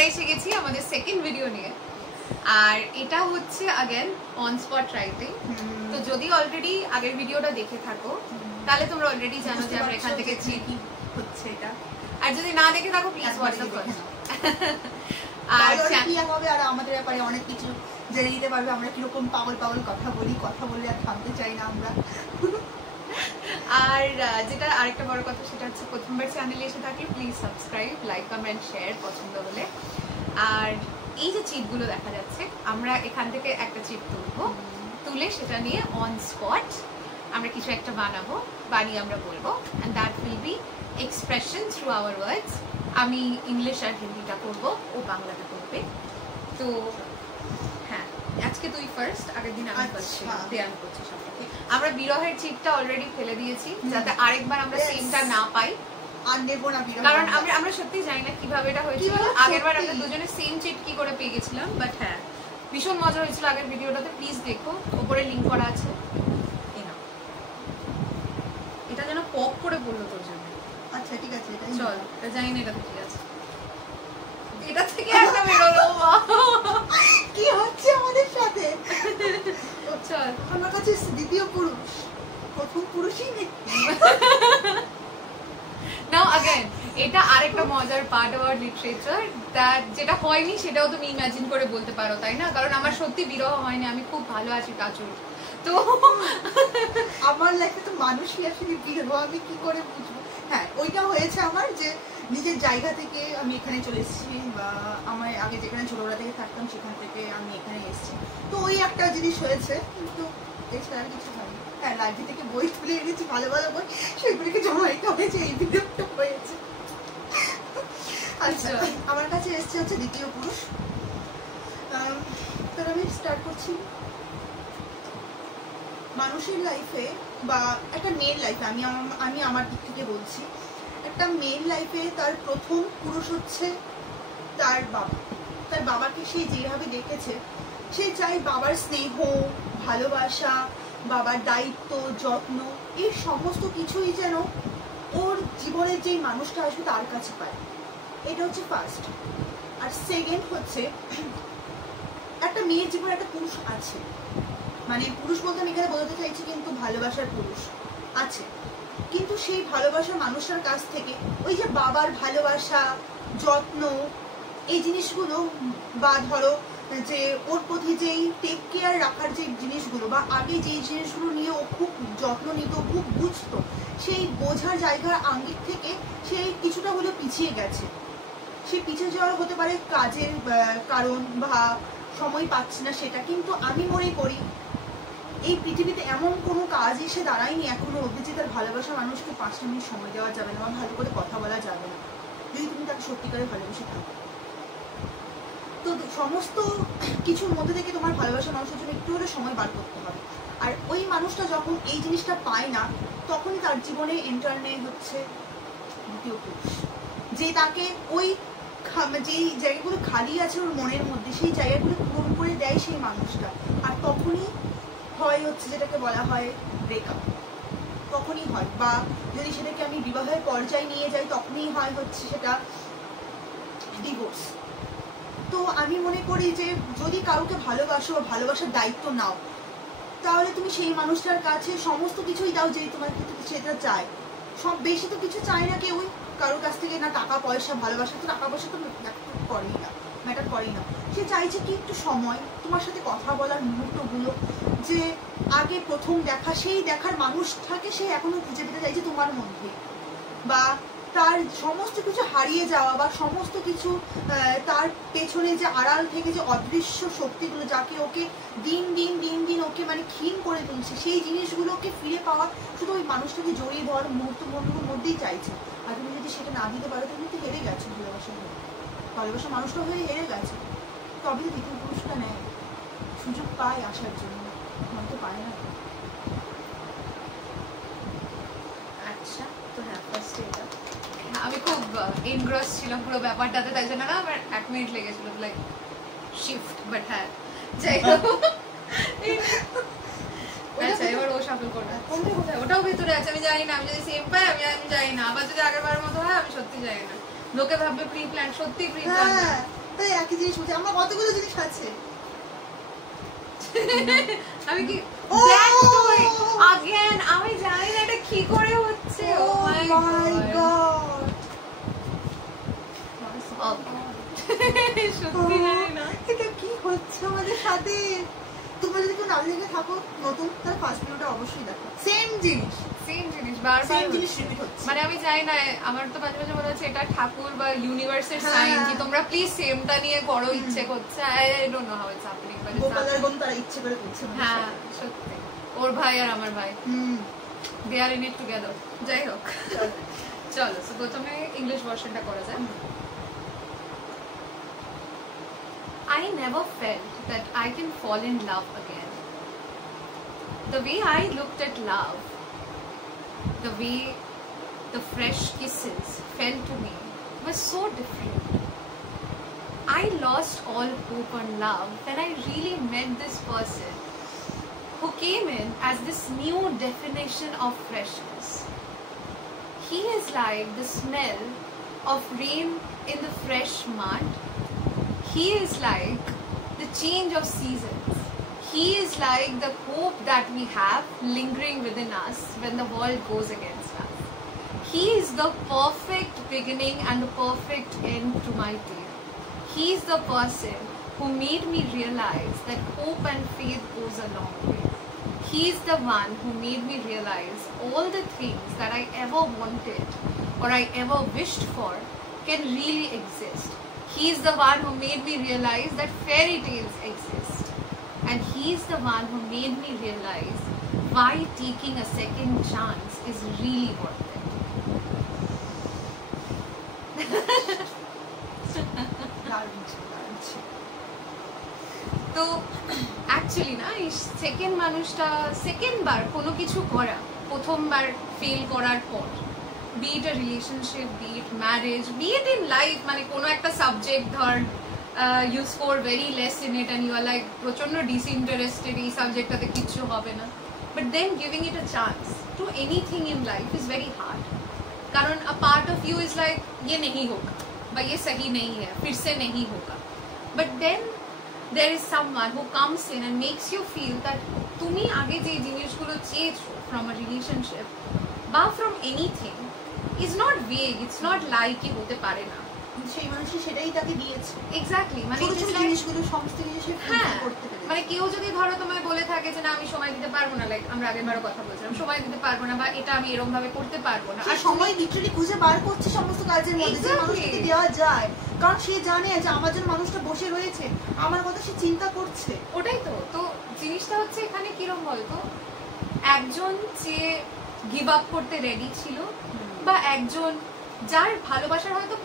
আমরা এসে গেছি আমাদের সেকেন্ড ভিডিও নিয়ে। আর এটা হচ্ছে अगेन অন স্পট রাইটিং। তো যদি অলরেডি আগের ভিডিওটা দেখে থাকো তাহলে তোমরা অলরেডি জানো যে আমরা এখান থেকে কি হচ্ছে এটা। আর যদি না দেখে থাকো প্লিজ ওয়াচ দ্য ফার্স্ট। আর কি হবে আর আমাদের ব্যাপারে অনেক কিছু জেনে নিতে পারবে। আমরা কিরকম পাগল পাগল কথা বলি আর থামতে চাই না আমরা। আর যেটা আরেকটা বড় কথা সেটা হচ্ছে প্রথমবার চ্যানেলে এসে থাকলে please subscribe, like, comment, share পছন্দ হলে। আর এই যে চিপগুলো দেখা যাচ্ছে আমরা এখান থেকে একটা চিপ তুলে সেটা নিয়ে অন স্পট আমরা কিছু একটা বানিয়ে আমরা বলবো and that will be expression through our words। আমি ইংলিশ আর হিন্দিটা করব, ও বাংলাটা করবে। তো হ্যাঁ, আজকে তুই ফার্স্ট, আগের দিন আমি ফার্স্ট ছিলাম, আমি করছি সবাইকে। আমরা বিরহের চিপটা অলরেডি ফেলে দিয়েছি যাতে আরেকবার আমরা সেমটা না পাই আর নেব না বিরহ, কারণ আমরা সত্যি জানি না কিভাবে এটা হয়েছিল। আগেরবার আমরা দুজনে সেম চিট কি করে পেয়ে গেছিলাম, বাট হ্যাঁ ভীষণ মজা হয়েছিল আগের ভিডিওটাতে। প্লিজ দেখো, উপরে লিংক করা আছে। এটা যেন পপ করে বললো তোর জন্য। আচ্ছা ঠিক আছে, এটা চল, এটা জানি না এটা ঠিক আছে। এটা থেকে একটা বেরোলো কি হচ্ছে আমাদের সাথে। চল, আমার কাছে দ্বিতীয় পুরুষ, প্রথম পুরুষই নেই। নাও अगेन এটা আরেকটা মজার পার্ট অফ লিটারেচার, দ্যাট যেটা হয়নি সেটাও তুমি ইমাজিন করে বলতে পারো, তাই না? কারণ আমার সত্যি বিরহ হয়নি, আমি খুব ভালো আছি কাচুর। তো আমার লাইফে তো মানুষই আসলে বিরহ, আমি কি করে বুঝবো? হ্যাঁ, ওইটা হয়েছে আমার যে নিজের জায়গা থেকে আমি এখানে চলে এসেছি, বা আমার আগে যেখানে ছোটবেলা থেকে থাকতাম সেখান থেকে আমি এখানে এসেছি। তো ওই একটা জিনিস হয়েছে, কিন্তু এছাড়া কিছু হয়নি। হ্যাঁ, লাইব্রেরি থেকে বই তুলে এনেছি, ভালো ভালো বই, সেগুলিকে জমা দিতে হয়েছে, এই ভিডিওটা হয়েছে। আচ্ছা, আমার কাছে এসছে হচ্ছে দ্বিতীয় পুরুষ। তো আমি স্টার্ট করছি। মানুষের লাইফে বা একটা মেয়ের লাইফে, আমি আমার দিক থেকে বলছি, একটা মেয়ের লাইফে তার প্রথম পুরুষ হচ্ছে তার বাবা। তার বাবাকে সে যেভাবে দেখেছে, সে চাই বাবার স্নেহ, ভালোবাসা, বাবার দায়িত্ব, যত্ন, এই সমস্ত কিছুই যেন ওর জীবনের যেই মানুষটা আসবে তার কাছে পায়। এটা হচ্ছে ফার্স্ট। আর সেকেন্ড হচ্ছে একটা মেয়ের জীবনে একটা পুরুষ আছে, মানে পুরুষ বলতে আমি এখানে বলতে চাইছি কিন্তু ভালোবাসার পুরুষ আছে, কিন্তু সেই ভালোবাসার মানুষটার কাছ থেকে ওই যে বাবার ভালোবাসা, যত্ন, এই জিনিসগুলো, বা ধরো যে ওর প্রতি যেই টেক কেয়ার রাখার যে জিনিসগুলো, বা আগে যেই জিনিসগুলো নিয়ে ও খুব যত্ন নিত, খুব বুঝতো, সেই বোঝার জায়গার আঙ্গিক থেকে সেই কিছুটা হলেও পিছিয়ে গেছে। সেই পিছিয়ে যাওয়ার হতে পারে কাজের কারণ বা সময় পাচ্ছে না সেটা, কিন্তু আমি মনে করি এই পৃথিবীতে এমন কোনো কাজ এসে দাঁড়ায়নি এখনো অবধি যে তার ভালোবাসা মানুষকে 5 মিনিট সময় দেওয়া যাবে না বা ভালো করে কথা বলা যাবে না, যদি তুমি তাকে সত্যিকারে ভালোবেসে থাকো। তো সমস্ত কিছুর মধ্যে থেকে তোমার ভালোবাসা মানুষের জন্য একটু হলে সময় বার করতে হবে। আর ওই মানুষটা যখন এই জিনিসটা পায় না, তখনই তার জীবনে এন্টার নেয় হচ্ছে দ্বিতীয় পুরুষ, যে তাকে ওই যেই জায়গাগুলো খালি আছে ওর মনের মধ্যে, সেই জায়গাগুলো পূরণ করে দেয় সেই মানুষটা। আর তখনই হয় হচ্ছে যেটাকে বলা হয় ব্রেকআপ, তখনই হয়। বা যদি সেটাকে আমি বিবাহের পর্যায়ে নিয়ে যাই, তখনই হয় হচ্ছে সেটা ডিভোর্স। তো আমি মনে করি যে যদি কাউকে ভালোবাসো, ভালোবাসার দায়িত্ব নাও, তাহলে তুমি সেই মানুষটার কাছে সমস্ত কিছুই দাও যে তোমার ক্ষেত্রে সেটা চায়। সব বেশি তো কিছু চায় না কেউই কারোর কাছ থেকে, না টাকা পয়সা। ভালোবাসা তো টাকা পয়সা তো করেই না, ম্যাটার করেই না। সে চাইছে কি একটু সময়, তোমার সাথে কথা বলার মুহূর্তগুলো, যে আগে প্রথম দেখা, সেই দেখার মানুষটাকে সে এখনো খুঁজে পেতে চাইছে তোমার মধ্যে। বা তার সমস্ত কিছু হারিয়ে যাওয়া, বা সমস্ত কিছু তার পেছনে যে আড়াল থেকে যে অদৃশ্য শক্তিগুলো, যাকে ওকে দিন দিন দিন দিন ওকে মানে ক্ষীণ করে তুলছে, সেই জিনিসগুলোকে ফিরে পাওয়া শুধু ওই মানুষটাকে জড়িয়ে ধরার মুহূর্তগুলোর মধ্যেই চাইছে। আর তুমি যদি সেটা না দিতে পারো, তুমি তো হেরে গেছো। ভালোবাসা মানুষটা হয়ে হেরে গেছে। তবে তো দ্বিতীয় পুরুষটা নেয়, সুযোগ পায় আসার জন্য, হয়তো পায় না। আচ্ছা, তো হ্যাঁ, ফার্স্টে এটা আমি খুব এনগ্রস ছিলাম পুরো ব্যাপারটাতে, তাই জন্য না আমার 1 মিনিট লেগেছিল লাইক শিফট। বাট হ্যাঁ, যাই হোক। আচ্ছা, এবার ও শাফল করবে। কোনটা কোথায়? ওটাও ভিতরে আছে, আমি জানি না। আমি যদি সেম পাই আমি জানি না, আবার যদি আগেরবারের মতো হয় আমি সত্যি জানি না। লোকে ভাববে প্রি প্ল্যান, সত্যি প্রি প্ল্যান। সপ্তাহে একই জিনিস বলছি, আমার কতগুলো জিনিস আছে। আমি কি again আমি জানি না এটা কি করে হচ্ছে। Oh my god সত্যি জানি না এটা কি হচ্ছে আমাদের সাথে। তোমরা যদি কেউ নাম লিখে থাকো নতুন, তার ফার্স্ট ভিডিওটা অবশ্যই দেখো। সেম জিনিস বারবার রিপিট হচ্ছে। মানে আমি জানি না, আমার তো মাঝে মাঝে মনে হচ্ছে এটা ঠাকুর বা ইউনিভার্সের সাইন কি তোমরা প্লিজ সেমটা নিয়ে করো, ইচ্ছে করছে। I don't know how it's happening, but Gopal আর বোন তারা ইচ্ছে করে করছে। হ্যাঁ সত্যি, ওর ভাই আর আমার ভাই দে আর ইন ইট টুগেদার। যাই হোক চলো, সো প্রথমে ইংলিশ ভার্সনটা করা যায়। I never felt that I can fall in love again. The way I looked at love, the way the fresh kisses felt to me was so different. I lost all hope on love when I really met this person who came in as this new definition of freshness. He is like the smell of rain in the fresh mud. He is like the change of seasons. He is like the hope that we have lingering within us when the world goes against us. He is the perfect beginning and the perfect end to my day. He is the person who made me realize that hope and faith goes a long way. He is the one who made me realize all the things that I ever wanted or I ever wished for can really exist. He is the one who made me realize that fairy tales exist. And he is the one who made me realize why taking a second chance is really worth it. তো actually না, এই second মানুষটা second বার কোনো কিছু করা, প্রথমবার fail করার পর, be it a relationship, be it marriage, be it in life, মানে কোনো একটা সাবজেক্ট ধর you score very less in it and you are like প্রচন্ড disinterested, এই সাবজেক্টটাতে কিচ্ছু হবে না, but then giving it a chance to anything in life is very hard. কারণ a part of you is like ये नहीं होगा বা ये सही नहीं है, फिर से नहीं होगा, but then there is someone who comes in and makes you feel that তুমি আগে যে জিনিসগুলো চেয়েছো from a relationship বা from anything is not vague, it's not like কি হতে পারে না, সেই মানুষই সেটাই তাকে দিয়েছে। এক্স্যাক্টলি, মানে জিনিসগুলো সমস্ত কিছু সে করতে পেরেছে। মানে কেউ যদি ধরো তোমায় বলে থাকে যে না আমি সময় দিতে পারবো না, লাইক আমরা আগেরবারও কথা বলছিলাম, সময় দিতে পারবো না বা এটা আমি এরকম ভাবে করতে পারবো না, আর সময় লিটারালি খুঁজে বার করছে সমস্ত কাজের মধ্যে যে মানুষটাকে দেওয়া যায়, কারণ সে জানে যে আমার জন্য মানুষটা বসে রয়েছে, আমার কথা সে চিন্তা করছে। ওটাই তো তো জিনিসটা হচ্ছে এখানে কিরকম বলতো, একজন যে গিভ আপ করতে রেডি ছিল বা একজন যার ভালোবাসার হয়তো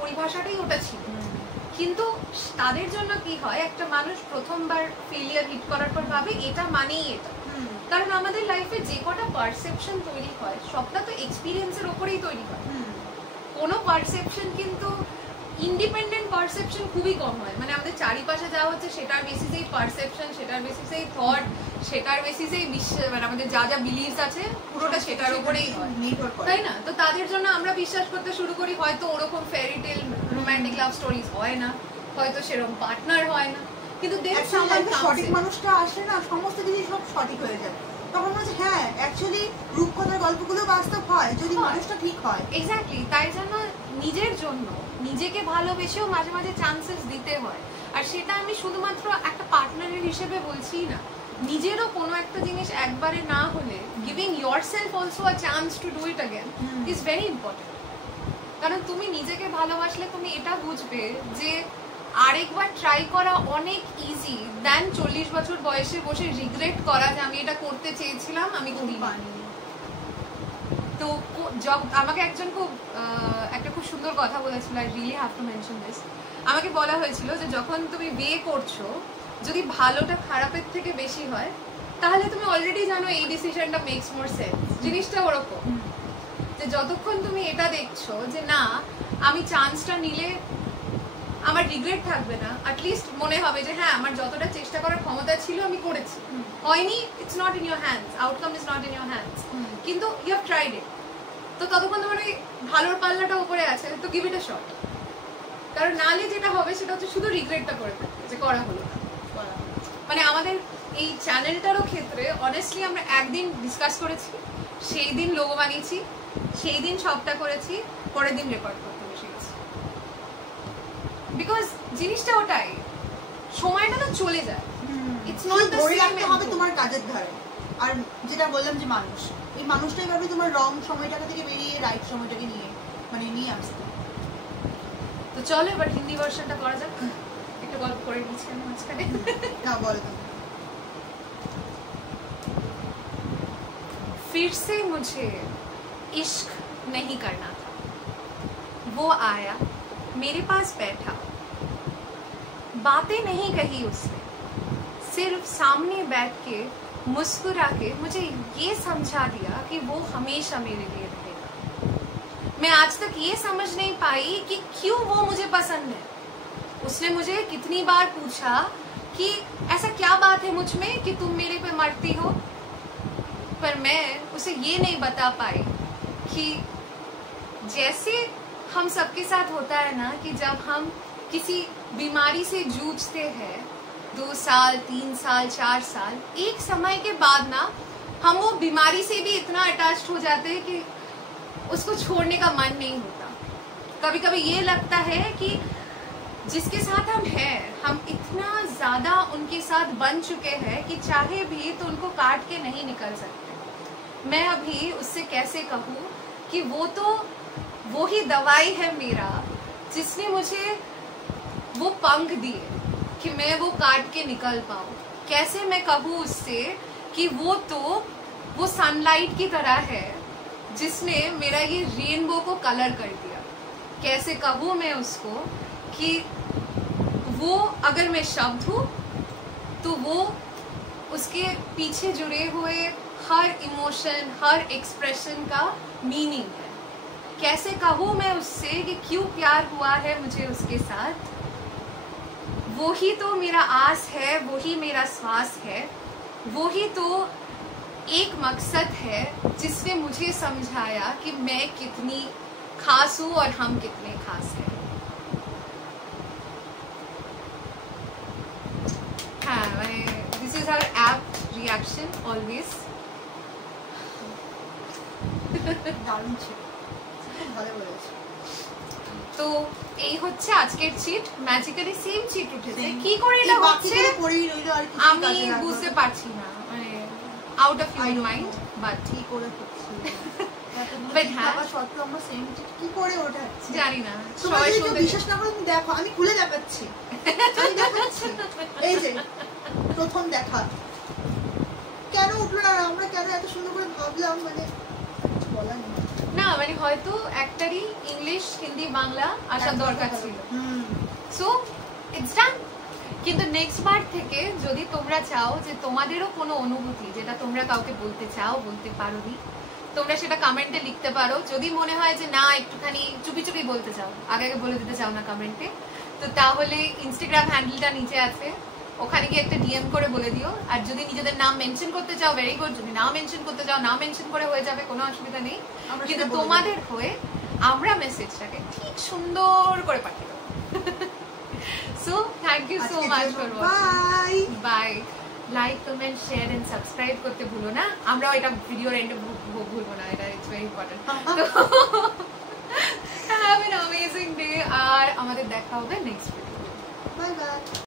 পরিভাষাটাই ওটা ছিল, কিন্তু তাদের জন্য কি হয়, একটা মানুষ প্রথমবার ফেলিয়ার হিট করার পর ভাবে এটা মানেই এটা, কারণ আমাদের লাইফে যে কটা পারসেপশন তৈরি হয় সবটা তো এক্সপিরিয়েন্সের ওপরেই তৈরি হয়, কোনো পারসেপশন কিন্তু ইন্ডিপেন্ডেন্ট পারসেপশন খুবই কম হয়, মানে আমাদের চারিপাশে যা হচ্ছে সেটার বেসিসেই পারসেপশন, সেটার বেসিসেই থট, সেটার বেসিসেই বিশ্বাস, মানে আমাদের যা যা বিলিভস আছে পুরোটা সেটার উপরেই হয়, তাই না? তো তাদের জন্য আমরা বিশ্বাস করতে শুরু করি হয়তো ওরকম fairy tale romantic love stories হয় না, হয়তো সেরকম পার্টনার হয় না, কিন্তু সঠিক মানুষটা আসে না, সমস্ত কিছু সব সঠিক হয়ে যায়, তখন বলছে হ্যাঁ অ্যাকচুয়ালি রূপকথার গল্পগুলো বাস্তব হয় যদি মানুষটা ঠিক হয়। এক্স্যাক্টলি, তাই জন্য নিজের জন্য নিজেকে ভালোবেসেও মাঝে মাঝে চান্সেস দিতে হয়, আর সেটা আমি শুধুমাত্র একটা পার্টনারের হিসেবে বলছি না, নিজেরও কোনো একটা জিনিস একবারে না হলে giving yourself also a chance to do it again is very important, কারণ তুমি নিজেকে ভালোবাসলে তুমি এটা বুঝবে যে আরেকবার ট্রাই করা অনেক ইজি দেন 40 বছর বয়সে বসে রিগ্রেট করা যে আমি এটা করতে চেয়েছিলাম আমি করি পারিনি। তো আমাকে একজন একটা খুব সুন্দর কথা বলেছিল, I really have to mention this, আমাকে বলা হয়েছিল যে যখন তুমি বিয়ে করছো যদি ভালোটা খারাপের থেকে বেশি হয় তাহলে তুমি অলরেডি জানো এই ডিসিশনটা মেক্স মোর সেন্স, জিনিসটা ওরকম যে যতক্ষণ তুমি এটা দেখছো যে না আমি চান্সটা নিলে আমার রিগ্রেট থাকবে না, অ্যাটলিস্ট মনে হবে যে হ্যাঁ আমার যতটা চেষ্টা করার ক্ষমতা ছিল আমি করেছি, হয়নি it's not in your hands, outcome is not in your hands, কিন্তু ইউ হ্যাভ ট্রাইড ইট, তো ততক্ষণ তোমার ওই ভালোর পাল্লাটা উপরে আছে, তো গিভ ইট আ শট, কারণ নালে যেটা হবে সেটা হচ্ছে শুধু রিগ্রেটটা করে থাকি যে করা হলো না। মানে আমাদের এই চ্যানেলটারও ক্ষেত্রে অনেস্টলি আমরা একদিন ডিসকাস করেছি, সেই দিন লোগো বানিয়েছি, সেই দিন সবটা করেছি, পরের দিন রেকর্ড করতে বসে গেছি। বিকজ জিনিসটা ওটাই, সময়টা তো চলে যায়। ইটস নট দ্য ধরে সেম। রাখতে হবে তোমার কাজের ধারে। আর যেটা বললাম যে মানুষ, এই মানুষটাই ভাবে তোমার রং সময়টাকে থেকে বেরিয়ে রাইট সময়টাকে নিয়ে আসতে। তো চলো এবার হিন্দি ভার্সনটা করা যাক। একটু গল্প করে নিচ্ছি আমি মাঝখানে। না বল। फिर से मुझे इश्क नहीं करना था, वो आया मेरे पास बैठा, बातें नहीं कही उसने, सिर्फ सामने बैठ के मुस्कुरा के मुझे ये समझा दिया कि वो हमेशा मेरे लिए रहेगा। मैं आज तक ये समझ नहीं पाई कि क्यों वो मुझे पसंद है। उसने मुझे कितनी बार पूछा कि ऐसा क्या बात है मुझ में कि तुम मेरे पे मरती हो, पर मैं उसे ये नहीं बता पाई कि जैसे हम सबके साथ होता है ना कि जब हम किसी बीमारी से जूझते हैं 2 साल 3 साल 4 साल, एक समय के बाद ना हम वो बीमारी से भी इतना अटैच्ड हो जाते हैं कि उसको छोड़ने का मन नहीं होता। कभी कभी ये लगता है कि जिसके साथ हम हैं, हम इतना ज्यादा उनके साथ बन चुके हैं कि चाहे भी तो उनको काट के नहीं निकल सकते। मैं अभी उससे कैसे कहूँ कि वो तो वो ही दवाई है मेरा, जिसने मुझे वो पंख दिए कि मैं वो काट के निकल पाऊँ। कैसे मैं कहूँ उससे कि वो सनलाइट की तरह है जिसने मेरा ये रेनबो को कलर कर दिया। कैसे कहूँ मैं उसको कि वो अगर मैं शब्द हूँ तो वो उसके पीछे जुड़े हुए हर इमोशन, हर एक्सप्रेशन का मीनिंग है। कैसे कहूँ मैं उससे कि क्यों प्यार हुआ है मुझे उसके साथ। वो ही तो मेरा आस है, वो ही मेरा श्वास है, वो ही तो एक मकसद है जिसने मुझे समझाया कि मैं कितनी खास हूँ और हम कितने खास हैं। हाँ, this is our apt reaction always. দারুণ ছিল, ভালো বলেছো। তো এই হচ্ছে আজকের চিট। ম্যাজিক্যালি সেম চিট উঠেছে, কি করে এটা হচ্ছে আমি বুঝতে পারছি না, মানে out of your mind, but কি করে হচ্ছে বাট হ্যাঁ সত্য আমরা সেম চিট কি করে ওঠাচ্ছি জানি না। সবাই শুধু বিশ্বাস না করে তুমি দেখো, আমি খুলে দেখাচ্ছি, আমি দেখাচ্ছি। এই যে প্রথম দেখা কেন উঠলো না, আমরা কেন এত সুন্দর করে ভাবলাম, মানে বলার নেই। না মানে হয়তো একটারই ইংলিশ হিন্দি বাংলা আসার দরকার ছিল, সো ইটস ডান। কিন্তু নেক্সট বার থেকে যদি তোমরা চাও যে তোমাদেরও কোনো অনুভূতি যেটা তোমরা কাউকে বলতে চাও, বলতে পারোনি, তোমরা সেটা কমেন্টে লিখতে পারো। যদি মনে হয় যে না একটুখানি চুপি চুপি বলতে চাও, আগে আগে বলে দিতে চাও না কমেন্টে, তো তাহলে ইনস্টাগ্রাম হ্যান্ডেলটা নিচে আছে, ওখানে গিয়ে একটা ডিএম করে বলে দিও। আর যদি নিজেদের নাম মেনশন করতে চাও ভেরি গুড, যদি নাও মেনশন করতে চাও নাও মেনশন করে হয়ে যাবে, কোনো অসুবিধা নেই। কিন্তু তোমাদের হয়ে আমরা মেসেজটাকে ঠিক সুন্দর করে পাঠিয়ে দেবো। So thank you so much for watching, bye. Like comment share and subscribe করতে ভুলো না, আমরাও এটা ভিডিওর এন্ডে ভুলবো না, এটা it's very important. Have an amazing day, আর আমাদের দেখা হবে নেক্সট ভিডিও। Bye bye.